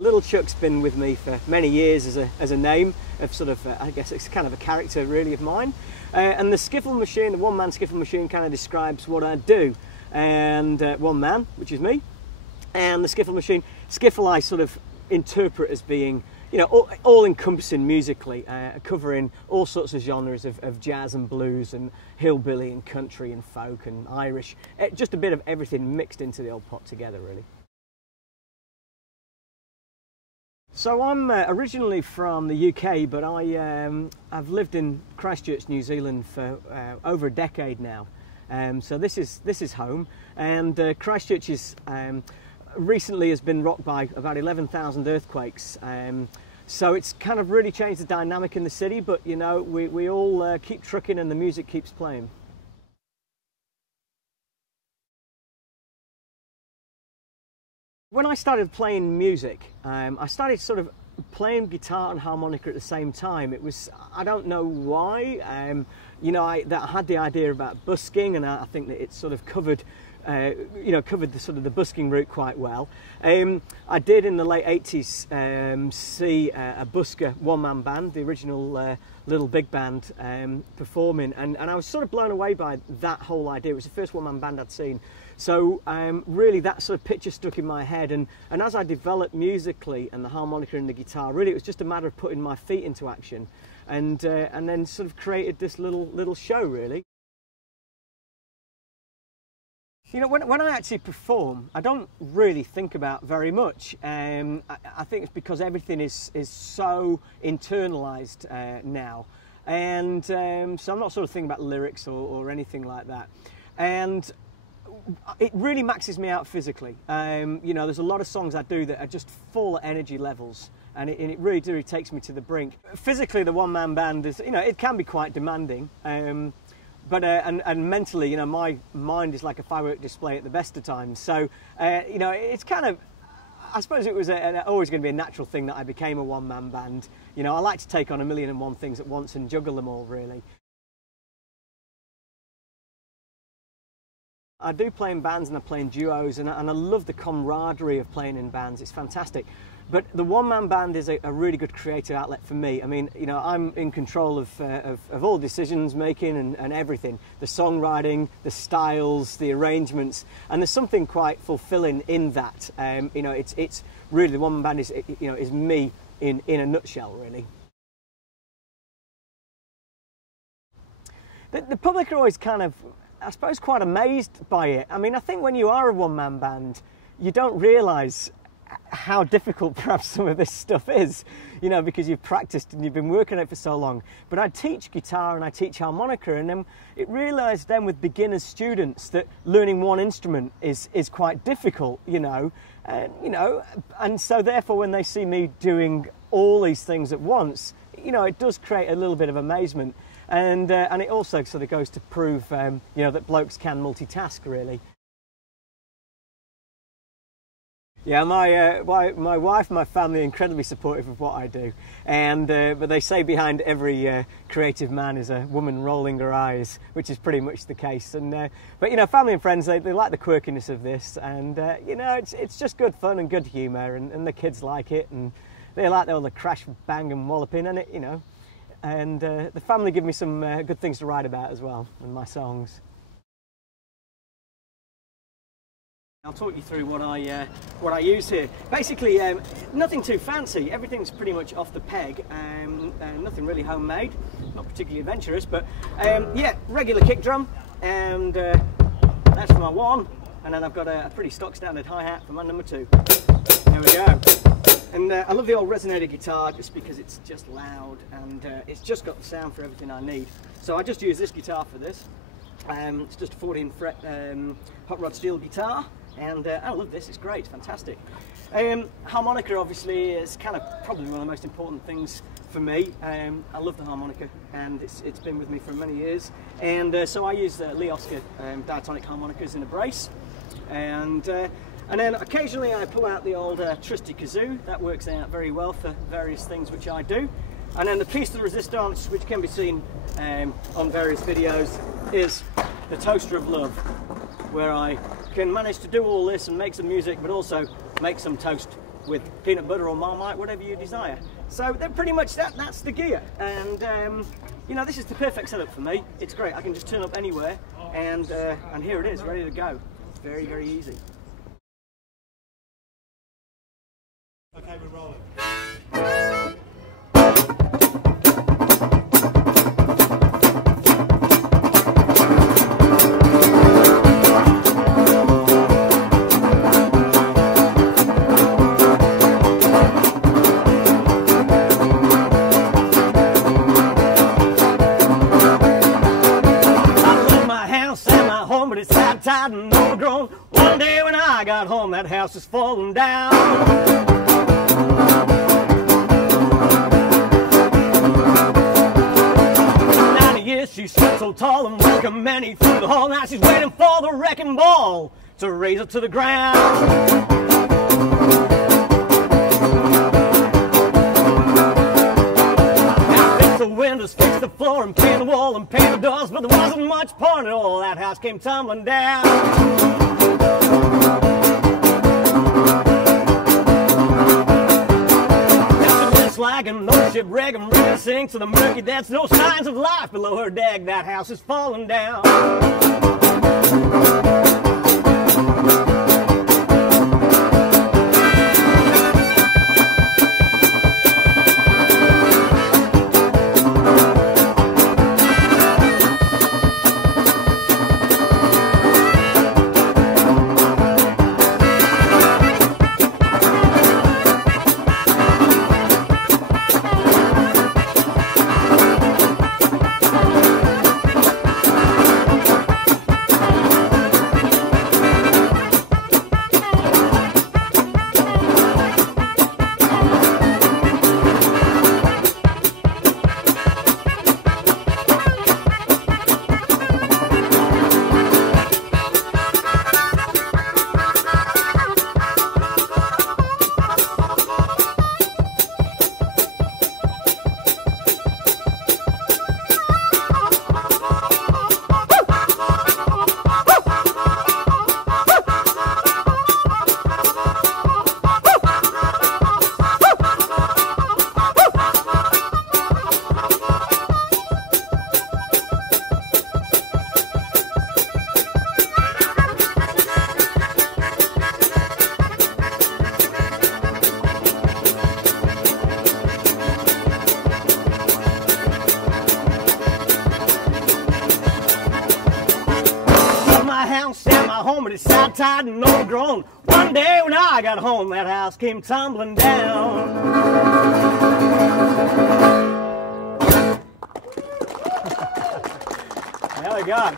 Little Chuck's been with me for many years as a name of sort of, I guess it's kind of a character really of mine. And the skiffle machine, the one man skiffle machine, kind of describes what I do. And one man, which is me, and the skiffle machine, skiffle I sort of interpret as being, you know, all encompassing musically, covering all sorts of genres of jazz and blues and hillbilly and country and folk and Irish, just a bit of everything mixed into the old pot together really. So I'm originally from the UK, but I've lived in Christchurch, New Zealand for over a decade now. So this is home, and Christchurch is recently has been rocked by about 11,000 earthquakes. So it's kind of really changed the dynamic in the city, but you know, we all keep trucking and the music keeps playing. When I started playing music, I started sort of playing guitar and harmonica at the same time. It was, I don't know why, you know, I had the idea about busking, and I think that it sort of covered, you know, covered the sort of the busking route quite well. I did in the late 80s see a busker one-man band, the original Little Big Band, performing, and I was sort of blown away by that whole idea. It was the first one-man band I'd seen. So really that sort of picture stuck in my head, and as I developed musically and the harmonica and the guitar, really it was just a matter of putting my feet into action, and then sort of created this little show really. You know, when I actually perform, I don't really think about very much. I think it's because everything is so internalized now, and so I'm not sort of thinking about lyrics or anything like that. And it really maxes me out physically. You know, there's a lot of songs I do that are just full energy levels, and it really takes me to the brink. Physically, the one-man band is, you know, it can be quite demanding, but and mentally, you know, my mind is like a firework display at the best of times. So, you know, it's kind of, I suppose it was always going to be a natural thing that I became a one-man band. You know, I like to take on 1,000,001 things at once and juggle them all, really. I do play in bands and I play in duos, and I love the camaraderie of playing in bands. It's fantastic. But the one-man band is a really good creative outlet for me. I mean, you know, I'm in control of all decisions making and everything. The songwriting, the styles, the arrangements, and there's something quite fulfilling in that. You know, it's really, the one-man band is, you know, is me in a nutshell, really. The public are always kind of, I suppose, quite amazed by it. I mean, I think when you are a one-man band, you don't realise how difficult perhaps some of this stuff is, you know, because you've practiced and you've been working on it for so long. But I teach guitar and I teach harmonica, and then it realised then with beginner students that learning one instrument is quite difficult, you know, and so therefore when they see me doing all these things at once, you know, it does create a little bit of amazement. And it also sort of goes to prove, you know, that blokes can multitask, really. Yeah, my wife and my family are incredibly supportive of what I do, and but they say behind every creative man is a woman rolling her eyes, which is pretty much the case. And but you know, family and friends, they like the quirkiness of this, and you know, it's just good fun and good humour, and the kids like it, and they like all the crash, bang, and walloping, and it, you know. And the family give me some good things to write about as well, in my songs. I'll talk you through what I use here. Basically, nothing too fancy. Everything's pretty much off the peg, nothing really homemade, not particularly adventurous. But yeah, regular kick drum, and that's for my one. And then I've got a pretty stock standard hi-hat for my number two. There we go. And I love the old resonator guitar just because it's just loud, and it's just got the sound for everything I need. So I just use this guitar for this. It's just a 14 fret hot rod steel guitar, and I love this, it's great, it's fantastic. Harmonica obviously is kind of probably one of the most important things for me. I love the harmonica, and it's been with me for many years. And so I use Lee Oscar diatonic harmonicas in a brace. And then occasionally I pull out the old trusty kazoo. That works out very well for various things which I do. And then the piece de resistance, which can be seen on various videos, is the Toaster of Love, where I can manage to do all this and make some music, but also make some toast with peanut butter or Marmite, whatever you desire. So they're pretty much that's the gear, and you know, this is the perfect setup for me. It's great. I can just turn up anywhere, and here it is, ready to go. It's very, very easy. Okay, we're rolling. Tied and overgrown. One day when I got home, that house is falling down. 90 years she stood so tall and welcomed many through the hall. Now she's waiting for the wrecking ball to raise her to the ground. The windows, fix the floor, and paint the wall, and paint the doors, but there wasn't much point at all. That house came tumbling down. There's a slag and no shipwreck, and river sinks to the murky depths. No signs of life below her deck. That house is falling down. And my home, but it's tied and overgrown. One day when I got home, that house came tumbling down. There we go.